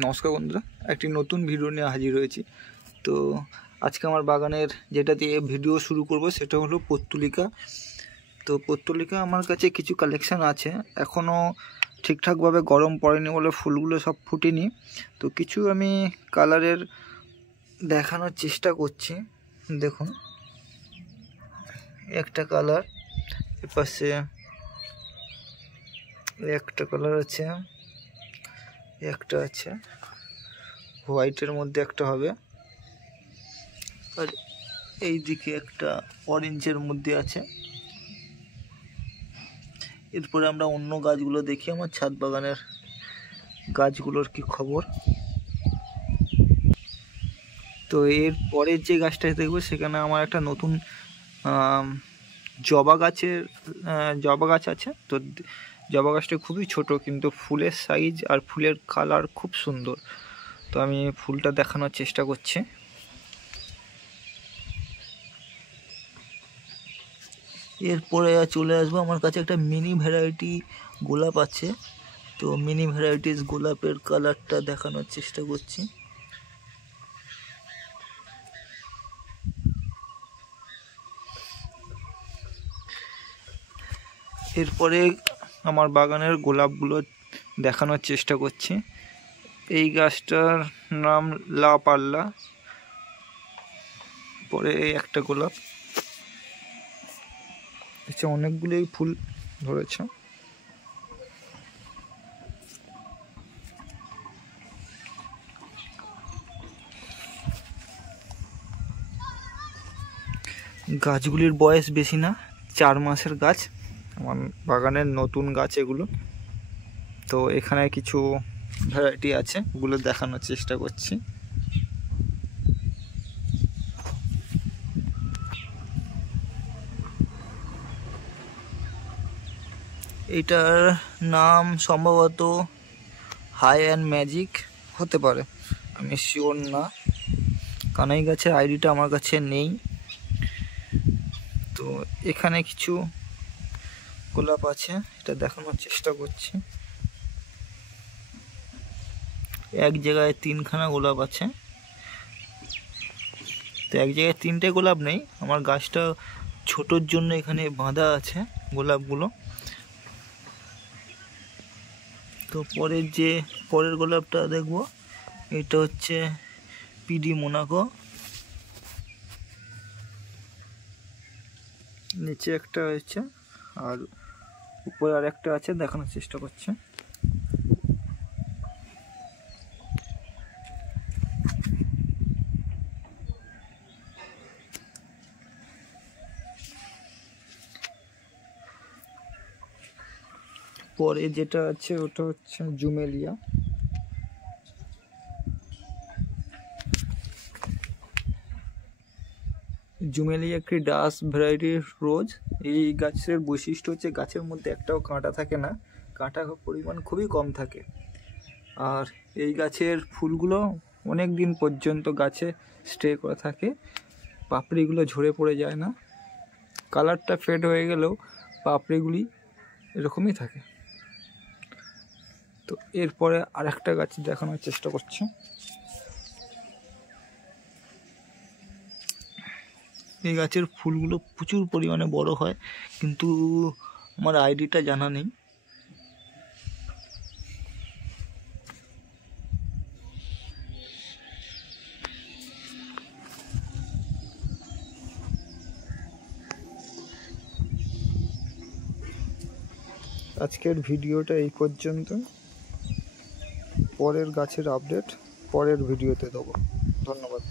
নমস্কার বন্ধুরা, একটি নতুন ভিডিও নিয়ে হাজির হয়েছি। তো আজকে আমার বাগানের যেটা দিয়ে ভিডিও শুরু করব সেটা হলো পর্তুলিকা। তো পর্তুলিকা আমার কাছে কিছু কালেকশান আছে, এখনও ঠিকঠাকভাবে গরম পড়েনি বলে ফুলগুলো সব ফুটেনি। তো কিছু আমি কালারের দেখানোর চেষ্টা করছি। দেখুন, একটা কালার, এপাশে একটা কালার আছে, একটা আছে হোয়াইটের মধ্যে একটা হবে, আর এই দিকে একটা অরেঞ্জের মধ্যে আছে। এরপরে আমরা অন্য গাছগুলো দেখি, আমার ছাদ বাগানের গাছগুলোর কি খবর। তো এর পরের যে গাছটা দেখবো সেখানে আমার একটা নতুন জবা গাছ আছে। তো জবা গাছটা খুবই ছোট, কিন্তু ফুলের সাইজ আর ফুলের কালার খুব সুন্দর। তো আমি ফুলটা দেখানোর চেষ্টা করছি। এরপরে চলে আসবো, আমার কাছে একটা মিনি ভ্যারাইটি গোলাপ আছে। তো মিনি ভ্যারাইটিস গোলাপের কালারটা দেখানোর চেষ্টা করছি। এরপরে আমার বাগানের গোলাপগুলো দেখানোর চেষ্টা করছি। এই গাছটার নাম লা পাল্লা। পরে একটা গোলাপ, অনেকগুলোই ফুল ধরেছে। গাছগুলির বয়স বেশি না, 4 মাসের গাছ। আমার বাগানের নতুন গাছ এগুলো। তো এখানে কিছু ভ্যারাইটি আছে, ওগুলো দেখানোর চেষ্টা করছি। এটার নাম সম্ভবত হাই অ্যান্ড ম্যাজিক হতে পারে, আমি শিওর না, কারণ এই গাছের আইডিটা আমার কাছে নেই। তো এখানে কিছু গোলাপ আছে, এটা দেখানোর চেষ্টা করছি। এক জায়গায় 3খানা গোলাপ আছে। তো এক জায়গায় 3টে গোলাপ নেই, আমার গাছটা ছোটোর জন্য এখানে বাঁধা আছে গোলাপগুলো। তো পরের গোলাপটা দেখব, এটা হচ্ছে পিডি মোনাকো। নিচে একটা হয়েছে আর উপরে আর একটা আছে, দেখানোর চেষ্টা করছে। পরে যেটা আছে ওটা হচ্ছে জুমেলিয়া। জুমেলিয়া একটি ডাস ভ্যারাইটির রোজ। এই গাছের বৈশিষ্ট্য হচ্ছে গাছের মধ্যে একটাও কাঁটা থাকে না, কাঁটার পরিমাণ খুবই কম থাকে। আর এই গাছের ফুলগুলো অনেক দিন পর্যন্ত গাছে স্টে করে থাকে, পাপড়িগুলো ঝরে পড়ে যায় না। কালারটা ফেড হয়ে গেলেও পাপড়িগুলি এরকমই থাকে। তো এরপরে আরেকটা গাছ দেখানোর চেষ্টা করছি। এই গাছের ফুলগুলো প্রচুর পরিমাণে বড় হয়, কিন্তু আমার আইডিটা জানা নেই। আজকের ভিডিওটা এই পর্যন্ত। পরের গাছের আপডেট পরের ভিডিওতে দেবো। ধন্যবাদ।